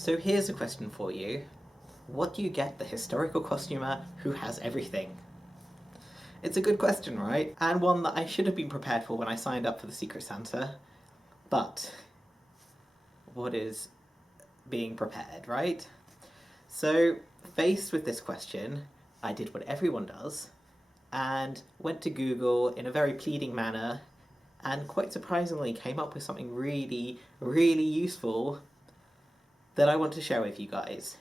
So here's a question for you. What do you get the historical costumer who has everything? It's a good question, right? And one that I should have been prepared for when I signed up for the Secret Santa. But what is being prepared, right? So, faced with this question, I did what everyone does and went to Google in a very pleading manner and quite surprisingly came up with something really, really useful that I want to share with you guys.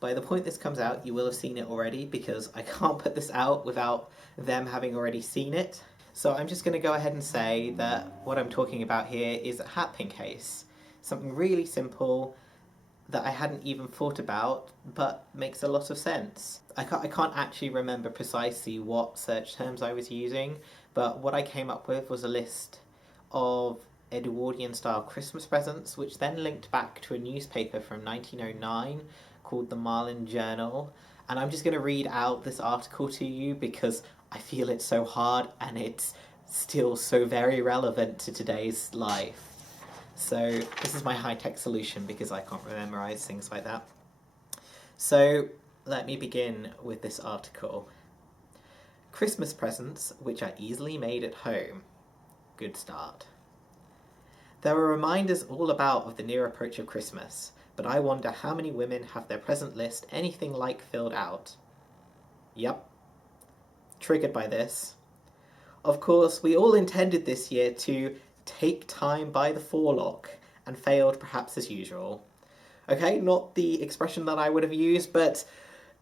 By the point this comes out, you will have seen it already because I can't put this out without them having already seen it. So I'm just going to go ahead and say that what I'm talking about here is a Hatpin case. Something really simple that I hadn't even thought about, but makes a lot of sense. I can't actually remember precisely what search terms I was using, but what I came up with was a list of Edwardian-style Christmas presents, which then linked back to a newspaper from 1909 called the Marlin Journal. And I'm just going to read out this article to you because I feel it's so hard and it's still so very relevant to today's life. So this is my high-tech solution because I can't memorize things like that. So let me begin with this article. Christmas presents which are easily made at home. Good start. There are reminders all about of the near approach of Christmas, but I wonder how many women have their present list anything like filled out. Yep. Triggered by this. Of course, we all intended this year to take time by the forelock, and failed perhaps as usual. Okay, not the expression that I would have used, but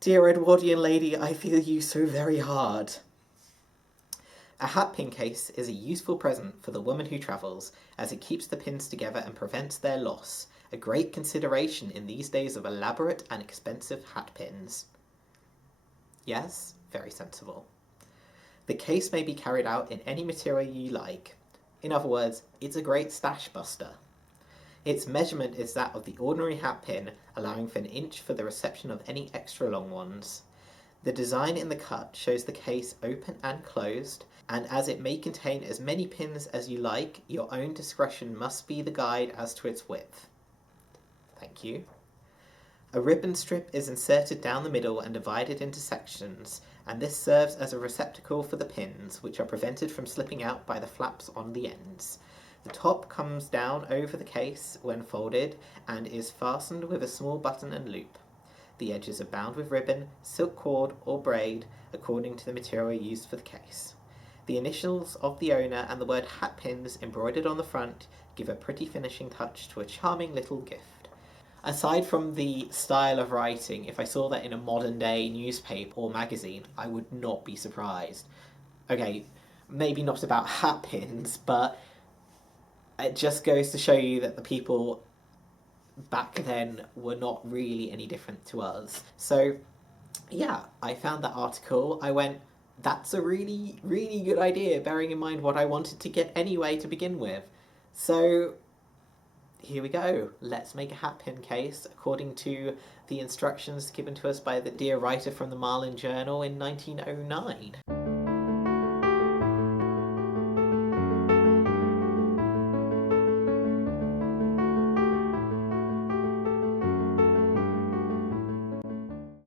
dear Edwardian lady, I feel you so very hard. A hatpin case is a useful present for the woman who travels, as it keeps the pins together and prevents their loss, a great consideration in these days of elaborate and expensive hatpins. Yes, very sensible. The case may be carried out in any material you like. In other words, it's a great stash buster. Its measurement is that of the ordinary hatpin, allowing for an inch for the reception of any extra long ones. The design in the cut shows the case open and closed, and as it may contain as many pins as you like, your own discretion must be the guide as to its width. Thank you. A ribbon strip is inserted down the middle and divided into sections, and this serves as a receptacle for the pins, which are prevented from slipping out by the flaps on the ends. The top comes down over the case when folded and is fastened with a small button and loop. The edges are bound with ribbon, silk cord, or braid, according to the material used for the case. The initials of the owner and the word hatpins embroidered on the front give a pretty finishing touch to a charming little gift. Aside from the style of writing, if I saw that in a modern day newspaper or magazine, I would not be surprised. Okay, maybe not about hatpins, but it just goes to show you that the people back then were not really any different to us. So yeah, I found that article, I went, that's a really, really good idea, bearing in mind what I wanted to get anyway to begin with. So here we go. Let's make a hatpin case according to the instructions given to us by the dear writer from the Marlin Journal in 1909.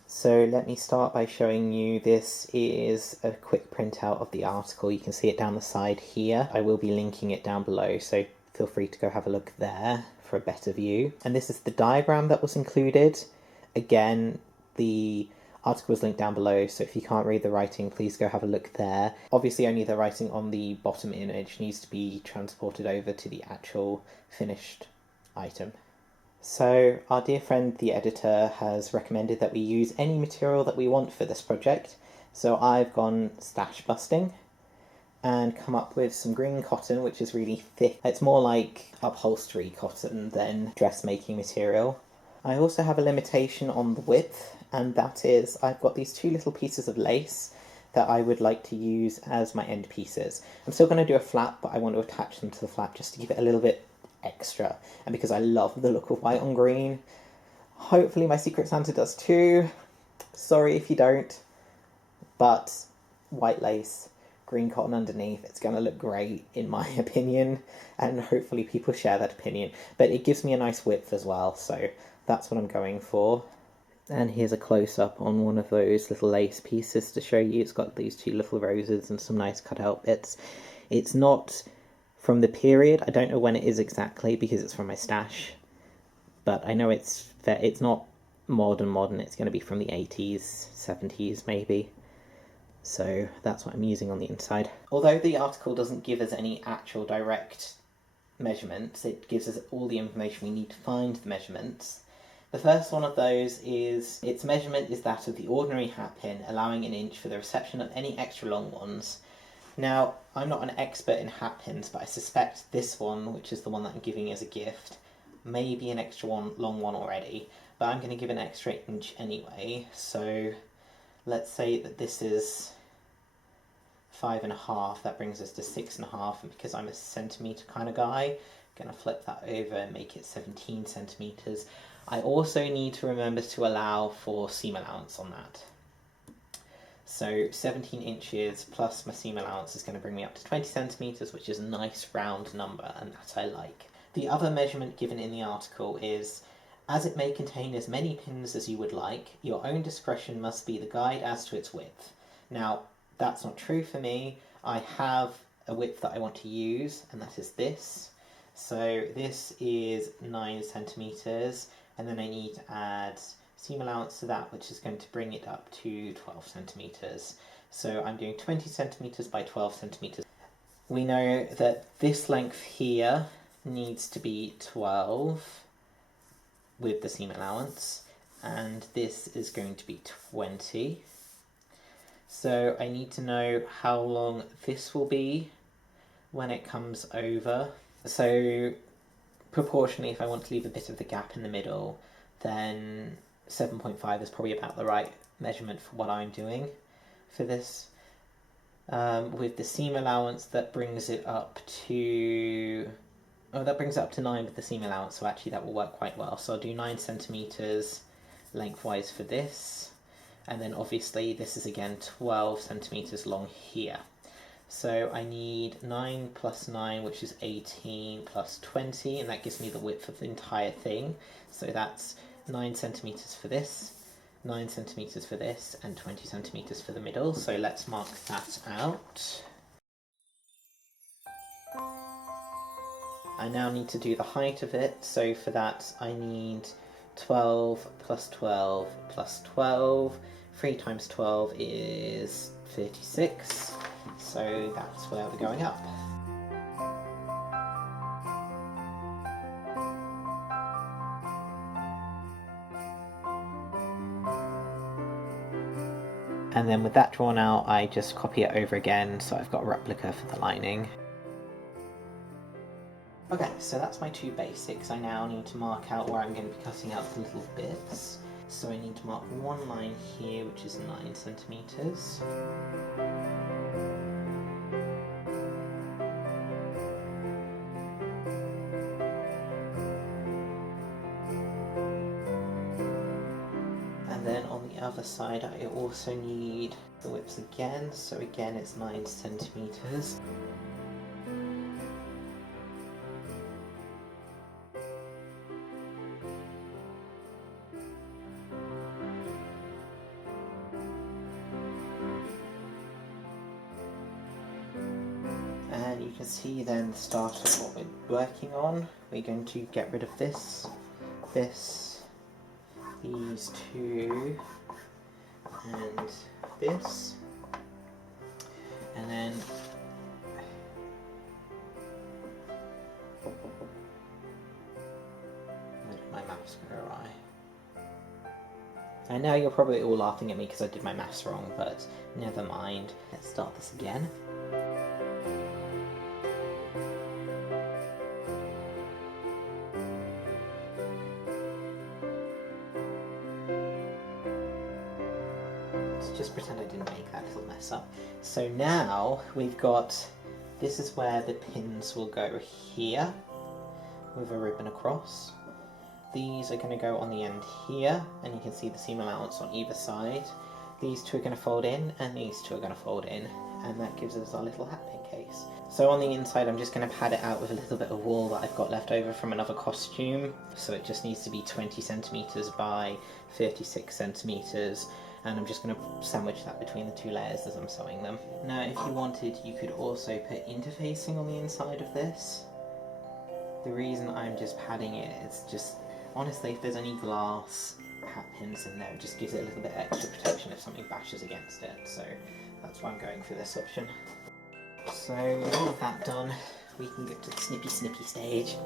So let me start by showing you, this is a quick printout of the article. You can see it down the side here. I will be linking it down below, so feel free to go have a look there for a better view. And this is the diagram that was included. Again, the article was linked down below, so if you can't read the writing, please go have a look there. Obviously, only the writing on the bottom image needs to be transported over to the actual finished item. So our dear friend the editor has recommended that we use any material that we want for this project. So I've gone stash busting and come up with some green cotton, which is really thick. It's more like upholstery cotton than dressmaking material. I also have a limitation on the width, and that is I've got these two little pieces of lace that I would like to use as my end pieces. I'm still going to do a flap, but I want to attach them to the flap just to give it a little bit extra, and because I love the look of white on green. Hopefully my Secret Santa does too. Sorry if you don't, but white lace, green cotton underneath. It's going to look great in my opinion, and hopefully people share that opinion. But it gives me a nice width as well, so that's what I'm going for. And here's a close-up on one of those little lace pieces to show you. It's got these two little roses and some nice cut-out bits. It's not from the period. I don't know when it is exactly because it's from my stash. But I know it's not modern. It's going to be from the 80s, 70s maybe. So that's what I'm using on the inside. Although the article doesn't give us any actual direct measurements, it gives us all the information we need to find the measurements. The first one of those is, its measurement is that of the ordinary hatpin, allowing an inch for the reception of any extra long ones. Now, I'm not an expert in hatpins, but I suspect this one, which is the one that I'm giving as a gift, may be an extra long one already, but I'm going to give an extra inch anyway. So let's say that this is 5.5, that brings us to 6.5, and because I'm a centimetre kind of guy, I'm going to flip that over and make it 17 centimetres. I also need to remember to allow for seam allowance on that. So 17 inches plus my seam allowance is going to bring me up to 20 centimetres, which is a nice round number, and that I like. The other measurement given in the article is, as it may contain as many pins as you would like, your own discretion must be the guide as to its width. Now, that's not true for me. I have a width that I want to use, and that is this. So this is 9 centimetres, and then I need to add seam allowance to that, which is going to bring it up to 12 centimetres. So I'm doing 20 centimetres by 12 centimetres. We know that this length here needs to be 12 with the seam allowance, and this is going to be 20. So I need to know how long this will be when it comes over. So proportionally, if I want to leave a bit of the gap in the middle, then 7.5 is probably about the right measurement for what I'm doing for this. With the seam allowance, that brings it up to... Oh, that brings it up to 9 with the seam allowance, so actually that will work quite well. So I'll do 9 centimetres lengthwise for this, and then obviously this is again 12 centimetres long here. So I need 9 plus 9, which is 18, plus 20, and that gives me the width of the entire thing. So that's 9 centimetres for this, 9 centimetres for this, and 20 centimetres for the middle. So let's mark that out. I now need to do the height of it, so for that I need 12 plus 12 plus 12. 3 times 12 is 36, so that's where we're going up. And then with that drawn out, I just copy it over again, so I've got a replica for the lining. Okay, so that's my two basics. I now need to mark out where I'm going to be cutting out the little bits. So I need to mark one line here, which is 9 centimetres. And then on the other side, I also need the widths again. So again, it's 9 centimetres. And you can see then the start of what we're working on. We're going to get rid of this, these two, and this. And then where did my maths go awry? I know you're probably all laughing at me because I did my maths wrong, but never mind. Let's start this again. Just pretend I didn't make that little mess up. So now we've got, this is where the pins will go here with a ribbon across. These are going to go on the end here, and you can see the seam allowance on either side. These two are going to fold in, and these two are going to fold in. and that gives us our little hat pin case. So on the inside I'm just going to pad it out with a little bit of wool that I've got left over from another costume. So it just needs to be 20 centimetres by 36 centimetres, and I'm just going to sandwich that between the two layers as I'm sewing them. Now if you wanted, you could also put interfacing on the inside of this. The reason I'm just padding it is just, honestly, if there's any glass hat pins in there, it just gives it a little bit extra protection if something bashes against it, so that's why I'm going for this option. So with all of that done, we can get to the snippy stage.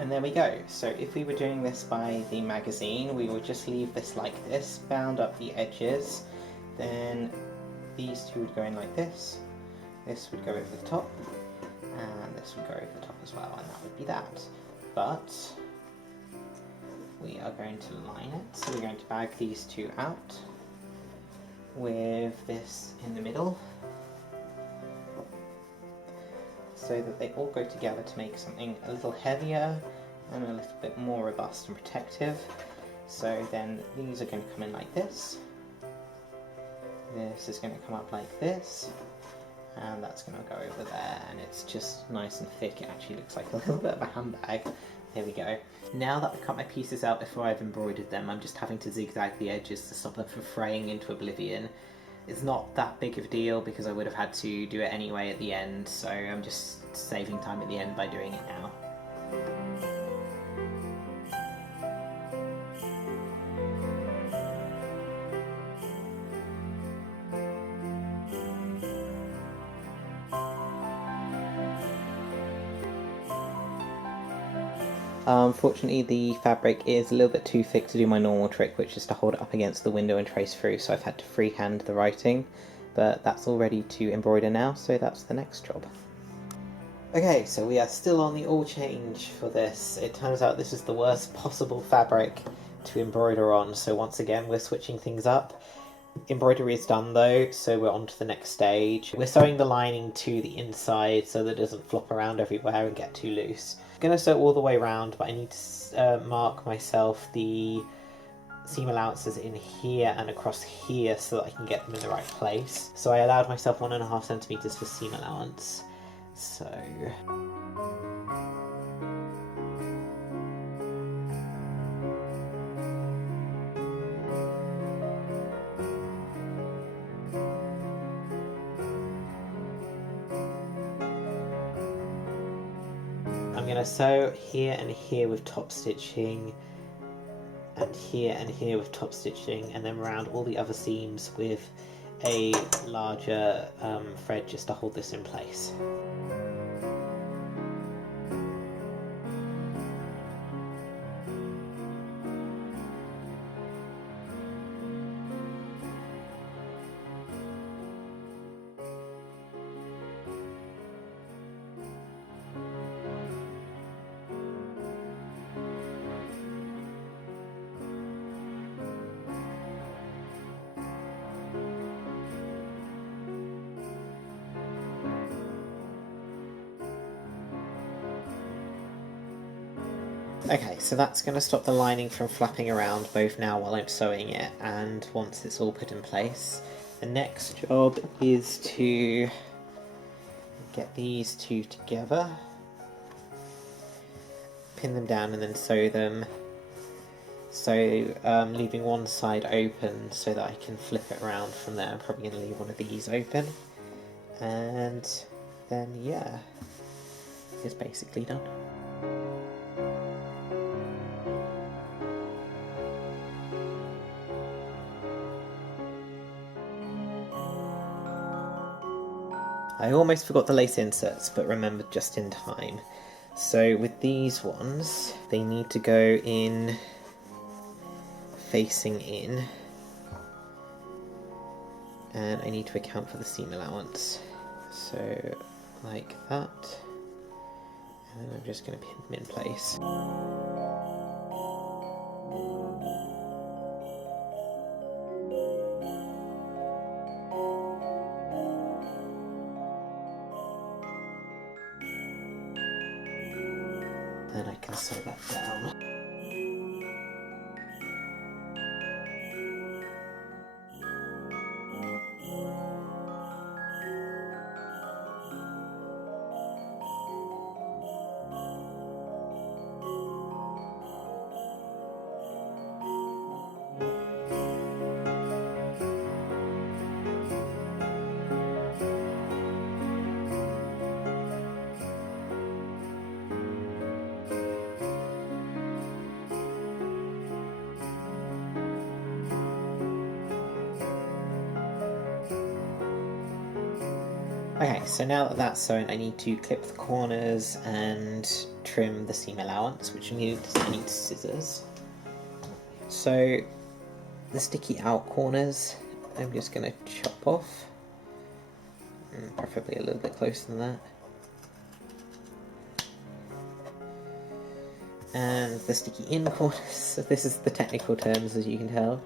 And there we go. So if we were doing this by the magazine, we would just leave this like this, bound up the edges, then these two would go in like this would go over the top, and this would go over the top as well, and that would be that. But we are going to line it, so we're going to bag these two out with this in the middle, so that they all go together to make something a little heavier and a little bit more robust and protective. So then these are going to come in like this, this is going to come up like this, and that's going to go over there, and it's just nice and thick. It actually looks like a little bit of a handbag. There we go. Now that I've cut my pieces out before I've embroidered them, I'm just having to zigzag the edges to stop them from fraying into oblivion. It's not that big of a deal because I would have had to do it anyway at the end, so I'm just saving time at the end by doing it now. Unfortunately the fabric is a little bit too thick to do my normal trick, which is to hold it up against the window and trace through, so I've had to freehand the writing, but that's all ready to embroider now, so that's the next job. Okay, so we are still on the all change for this. It turns out this is the worst possible fabric to embroider on, so once again we're switching things up. Embroidery is done though, so we're on to the next stage. We're sewing the lining to the inside so that it doesn't flop around everywhere and get too loose. I'm going to sew all the way around, but I need to mark myself the seam allowances in here and across here so that I can get them in the right place. So I allowed myself 1.5 centimetres for seam allowance. So I'm going to sew here and here with top stitching, and here with top stitching, and then around all the other seams with a larger thread just to hold this in place. Okay, so that's going to stop the lining from flapping around both now while I'm sewing it and once it's all put in place. The next job is to get these two together, pin them down and then sew them. So leaving one side open so that I can flip it around from there. I'm probably going to leave one of these open. And then yeah, it's basically done. I almost forgot the lace inserts, but remembered just in time. So with these ones, they need to go in facing in, and I need to account for the seam allowance. So like that, And I'm just going to pin them in place. Then I can sew that down. Okay, so now that that's sewn, I need to clip the corners and trim the seam allowance, which I need scissors. So the sticky out corners, I'm just going to chop off, preferably a little bit closer than that. And the sticky in corners, so this is the technical terms as you can tell,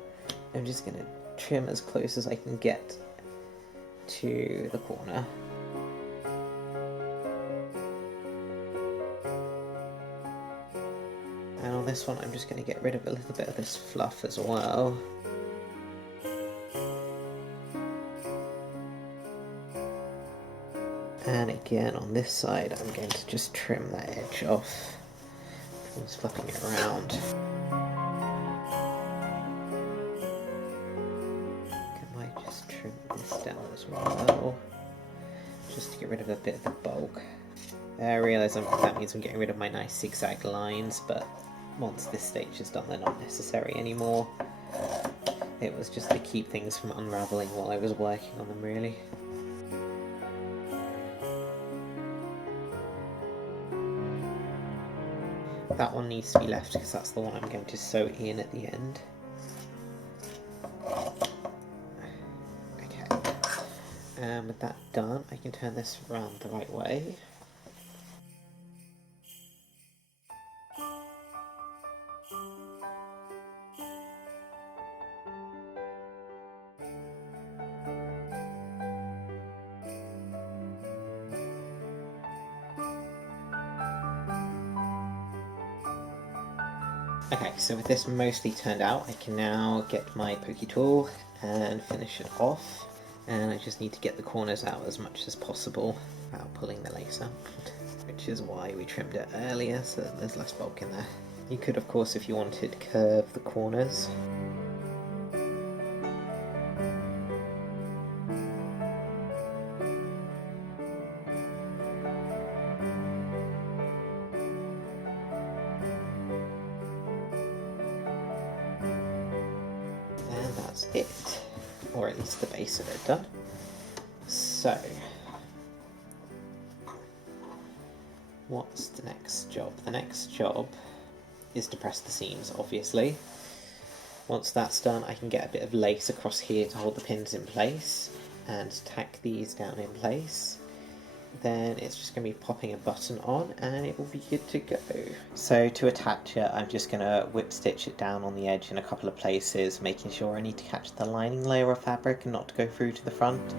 I'm just going to trim as close as I can get to the corner. And on this one I'm just going to get rid of a little bit of this fluff as well. And again on this side I'm going to just trim that edge off. I'm just flipping it around. I might just trim this down as well, just to get rid of a bit of the bulk. I realise that means I'm getting rid of my nice zigzag lines, but once this stage is done they're not necessary anymore. It was just to keep things from unravelling while I was working on them, really. That one needs to be left because that's the one I'm going to sew in at the end. Okay, and with that done I can turn this around the right way. Okay, so with this mostly turned out, I can now get my pokey tool and finish it off. And I just need to get the corners out as much as possible without pulling the lace out, which is why we trimmed it earlier, so that there's less bulk in there. You could, of course, if you wanted, curve the corners. That's it, or at least the base of it done. So, what's the next job? The next job is to press the seams, obviously. Once that's done, I can get a bit of lace across here to hold the pins in place and tack these down in place. Then it's just going to be popping a button on and it will be good to go. So to attach it, I'm just going to whip stitch it down on the edge in a couple of places, making sure I need to catch the lining layer of fabric and not to go through to the front.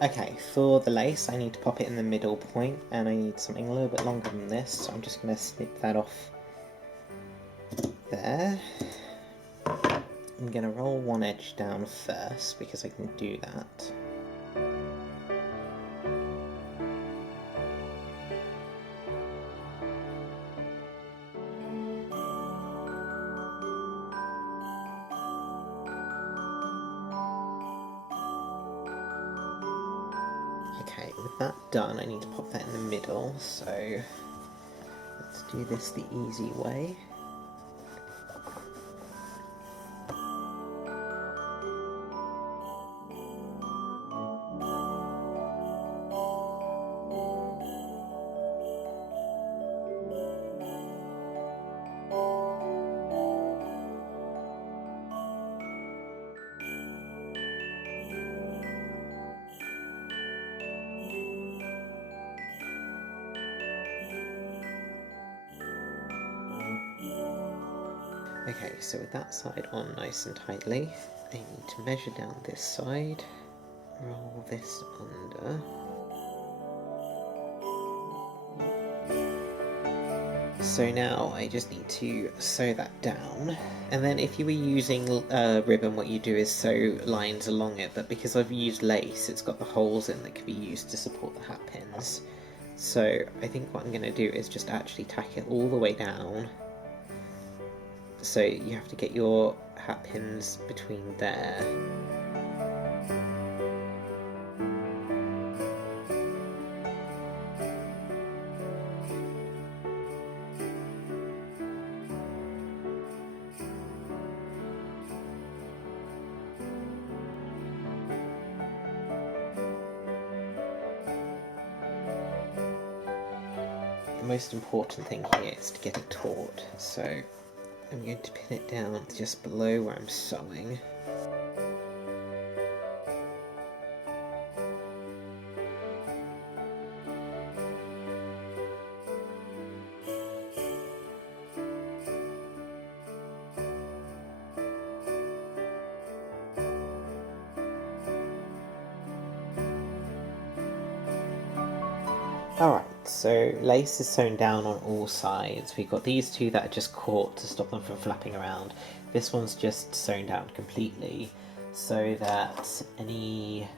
Okay, for the lace I need to pop it in the middle point and I need something a little bit longer than this, so I'm just going to snip that off there. I'm going to roll one edge down first because I can do that. Okay, with that done, I need to pop that in the middle, so let's do this the easy way. Okay, so with that side on nice and tightly, I need to measure down this side, roll this under. So now I just need to sew that down, and then if you were using ribbon, what you do is sew lines along it, but because I've used lace, it's got the holes in that can be used to support the hat pins. So I think what I'm going to do is just actually tack it all the way down. So you have to get your hat pins between there. The most important thing here is to get it taut, so I'm going to pin it down just below where I'm sewing. Alright, so lace is sewn down on all sides. We've got these two that are just caught to stop them from flapping around. This one's just sewn down completely so that any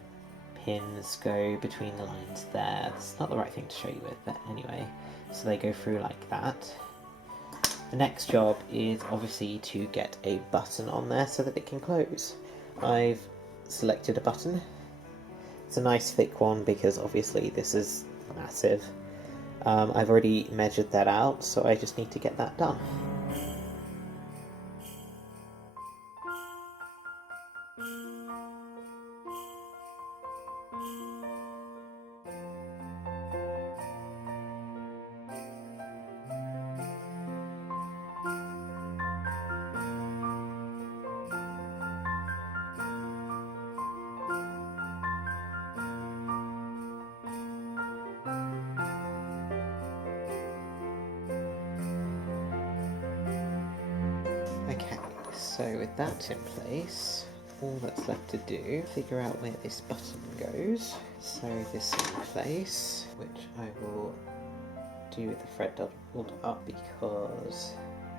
pins go between the lines there. That's not the right thing to show you with, but anyway. So they go through like that. The next job is obviously to get a button on there so that it can close. I've selected a button. It's a nice thick one because obviously this is massive. I've already measured that out, so I just need to get that done. Okay, so with that in place, all that's left to do, figure out where this button goes, sew this in place, which I will do with the thread doubled up because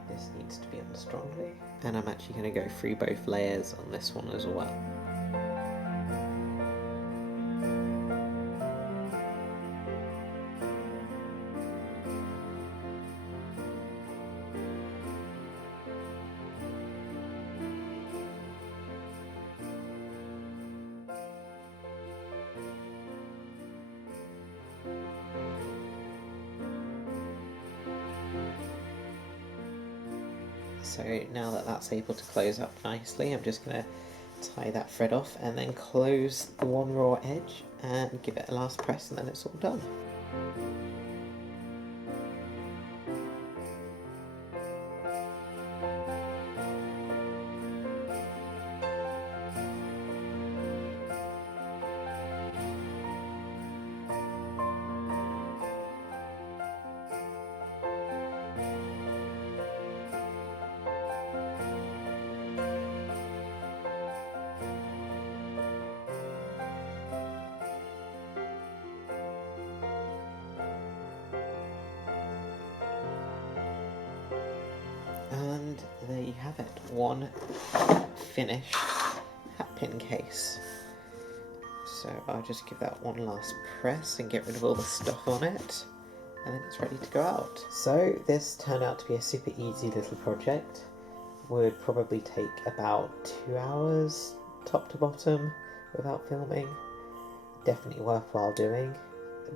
this needs to be on strongly. And I'm actually going to go through both layers on this one as well. So now that that's able to close up nicely, I'm just going to tie that thread off and then close the one raw edge and give it a last press, and then it's all done. And there you have it, one finished hat pin case. So I'll just give that one last press and get rid of all the stuff on it, and then it's ready to go out. So this turned out to be a super easy little project. Would probably take about 2 hours top to bottom without filming. Definitely worthwhile doing.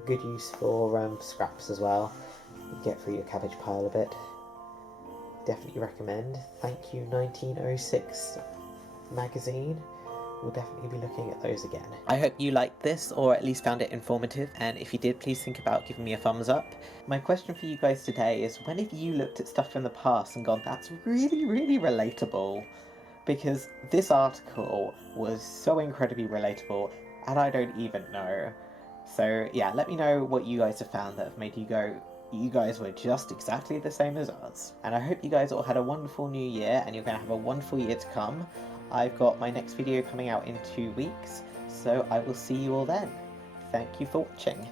Good use for scraps as well. You get through your cabbage pile a bit. Definitely recommend. Thank you 1906 magazine. We'll definitely be looking at those again. I hope you liked this, or at least found it informative, and if you did, please think about giving me a thumbs up. My question for you guys today is, when have you looked at stuff from the past and gone, that's really, really relatable? Because this article was so incredibly relatable, and I don't even know. So yeah, let me know what you guys have found that have made you go, you guys were just exactly the same as us. And I hope you guys all had a wonderful new year, and you're going to have a wonderful year to come. I've got my next video coming out in 2 weeks, so I will see you all then. Thank you for watching.